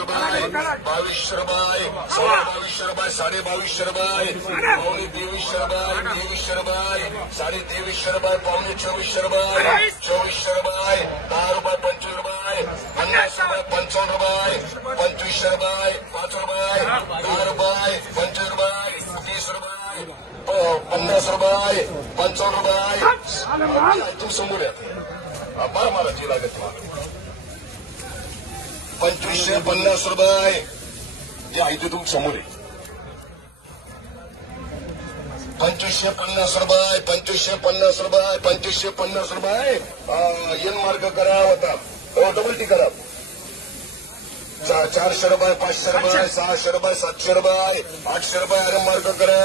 रुपये 2200 रुपये 2200 रुपये 2250 रुपये 2300 रुपये 2300 रुपये 2350 रुपये 2400 रुपये 2400 रुपये 10 रुपये 25 रुपये 50 रुपये 55 रुपये 2500 रुपये 5 रुपये 10 रुपये 25 रुपये 30 रुपये 50 रुपये 55 रुपये तुम समोर येते बारा माराची लागत 2550 रुपये जे आहे ते तुम समोर आहे 2550 रुपये 2550 रुपये 2550 रुपये एन मार्ग करा होता डबल टी करा 400 रुपये 500 रुपये 600 रुपये 700 रुपये 800 रुपये अरे मार्ग करा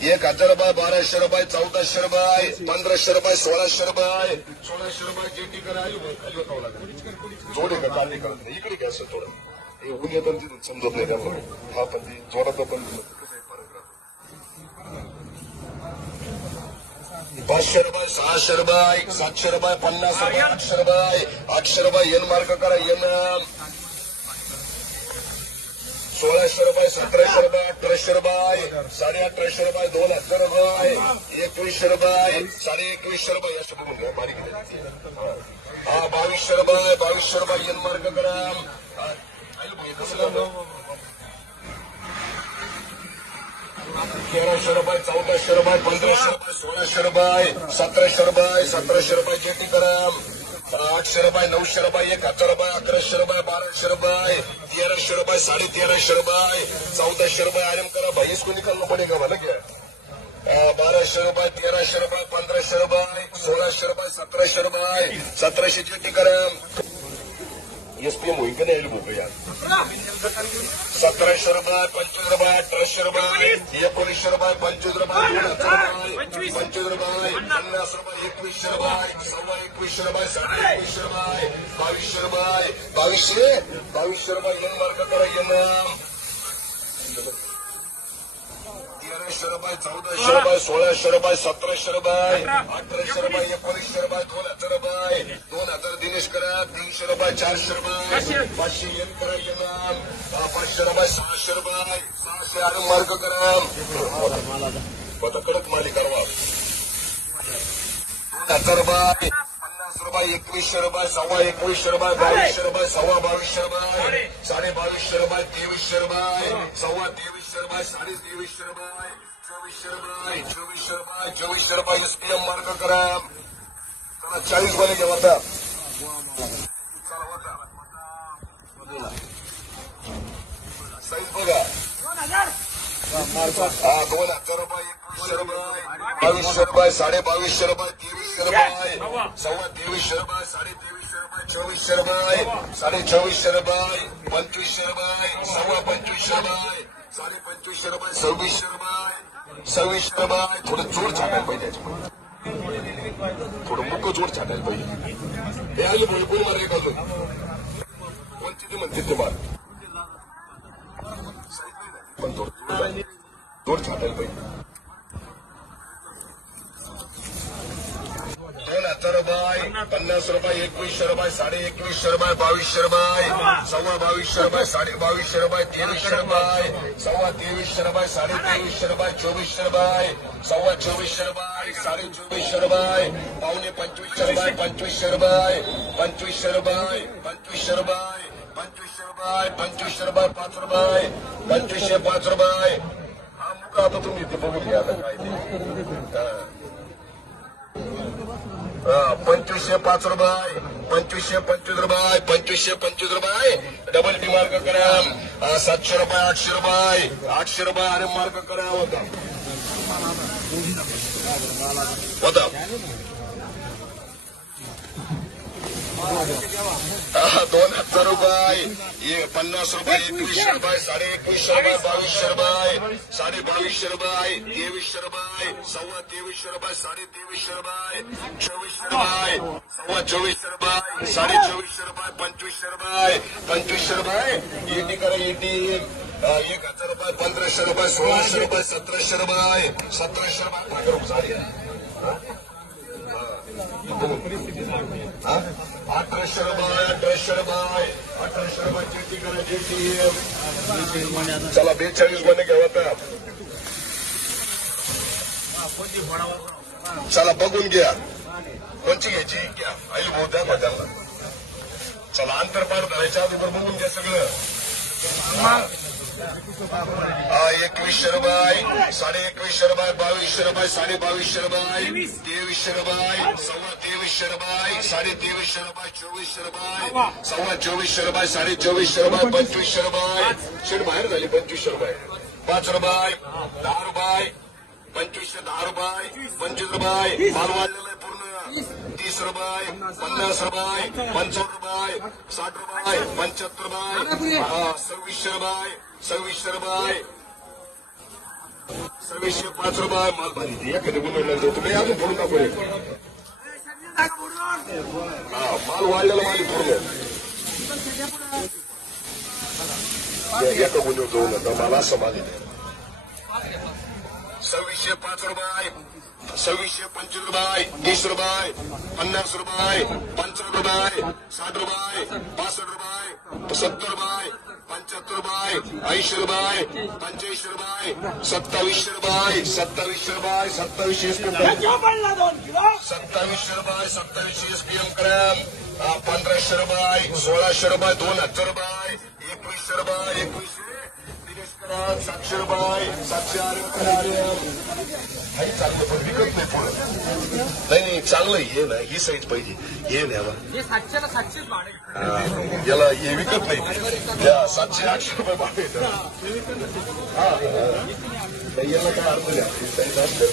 1000 रुपये 1200 रुपये 1400 रुपये 1500 रुपये 1600 रुपये 1600 रुपये जेटी करायला खाली होतावं लागेल जोडे का चालले कळत नाही इकडे घ्या सर थोडं हे ऊन येतं तिथून समजत नाही त्यामुळे हा पण ती जोरात पण 500 रुपये 600 रुपये 700 रुपये 50 रुपये 800 रुपये एन मार्क करा एन 1600 रुपये 1700 रुपये 1800 रुपये 1850 रुपये 2000 रुपये 2100 रुपये 2150 रुपये असे बघून घ्या बारीक 2200 रुपये एन मार्क करा 1300 रुपये 1400 रुपये 1500 रुपये 1600 रुपये 1700 रुपये जेटी करा 800 रुपये 900 रुपये 1000 रुपये 1100 रुपये 1200 रुपये 1300 रुपये 1350 रुपये 1400 रुपये आराम करा भाई इसको निकालना पड़ेगा भला क्या 1200 रुपये 1300 रुपये 1500 रुपये 1600 रुपये 1700 रुपये 1700 जेटी करा एसपीएम होईल का नाही बघू यार 1700 रुपये 25 रुपये 1800 रुपये 1900 रुपये 25 रुपये 25 रुपये 50 रुपये 2100 रुपये 2150 रुपये 2150 रुपये 2200 रुपये एन मार्क करा एन 1300 रुपये 1400 रुपये 1600 रुपये 1700 रुपये 1800 रुपये 1900 रुपये 2000 रुपये 2000 दिनेश करा 300 रुपये 400 रुपये 500 एन करा एन 500 रुपये 600 रुपये 600 आरम मार्ग करा कडक माली करवा 2000 रुपये 50 रुपये 2100 रुपये 2150 रुपये 2200 रुपये 2250 रुपये 2250 रुपये 2300 रुपये 2300 रुपये 2350 रुपये 2400 रुपये एसपीएम मार्क करा 40 वाले घ्या होता साईज बघा 2000 रुपये 2100 रुपये 2200 रुपये 2250 रुपये 2300 रुपये 2300 रुपये 2300 रुपये 2400 रुपये 2500 रुपये 2500 रुपये 2500 रुपये 2600 रुपये 2600 रुपये थोडं जोड छाटायला पाहिजे थोडं मुक जोड छाटायला पाहिजे हे आले भरपूर मार एक अजून कोणती ते म्हणते ते मार पण जोड छाटायला पाहिजे 2000 रुपये 50 रुपये 2100 रुपये 2150 रुपये 2200 रुपये 2250 रुपये 2250 रुपये 2300 रुपये 2300 रुपये 2300 रुपये 2400 रुपये 2400 रुपये 2400 रुपये 2500 रुपये 2500 रुपये 2500 रुपये 2500 रुपये 2500 रुपये 5 रुपये 2505 रुपये हा मुका आता तुम्ही इथे बघून घ्या काय ते 2505 रुपये 2525 रुपये 2525 रुपये डबल टी मार्क करा 700 रुपये 800 रुपये 800 रुपये अरे मार्क करा होता 2000 रुपये 50 रुपये 2100 रुपये 2150 रुपये 2200 रुपये 2250 रुपये 2300 रुपये 2300 रुपये 2300 रुपये 2400 रुपये 2400 रुपये 2400 रुपये 2500 रुपये 2500 रुपये एटी करा एटी 1000 रुपये 1500 रुपये 1600 रुपये 1700 रुपये 1700 रुपये 1800 रुपये 1800 रुपये 1800 रुपये जेटी करा जेटी चला 42 मध्ये घ्यावं आता चला बघून घ्या कोणची घ्यायची घ्या आई भाऊ द्या माझ्याला चला अंतरपार धरायच्या अगोदर बघून घ्या सगळं 2100 रुपये 2150 रुपये 2200 रुपये 2250 रुपये 2300 रुपये 2300 रुपये 2300 रुपये 2400 रुपये 2400 रुपये 2400 रुपये 2500 रुपये शेड बाहेर झाली 2500 रुपये 5 रुपये 10 रुपये 2500 10 रुपये 25 रुपये माल वाढलेला आहे पूर्ण 30 रुपये 50 रुपये 55 रुपये 60 रुपये 75 रुपये 2600 रुपये 2600 रुपये 2605 रुपये माल भारी एखाद्या गुन्हा तुम्ही अजून फोडून दाखवले माल वाढलेला माल पूर्ण एका गुन्ह्यावर जाऊ नका मला असं माल 2605 रुपये 2625 रुपये 30 रुपये 50 रुपये 55 रुपये 60 रुपये 65 रुपये 70 रुपये 75 रुपये 80 रुपये 85 रुपये 2700 रुपये 2700 रुपये 2700 रुपये 2700 एसपीएम ग्रॅम 1500 रुपये 1600 रुपये 2000 रुपये 2100 रुपये 2100 700 रुपये 700 काही चांगलं पण विकत नाही पुढं नाही चांगलं हे ना ही साईज पाहिजे हे न्यावा याला हे विकत नाही या 700-800 रुपये भाव येतं याला काय अर्थ नाही साईज असतं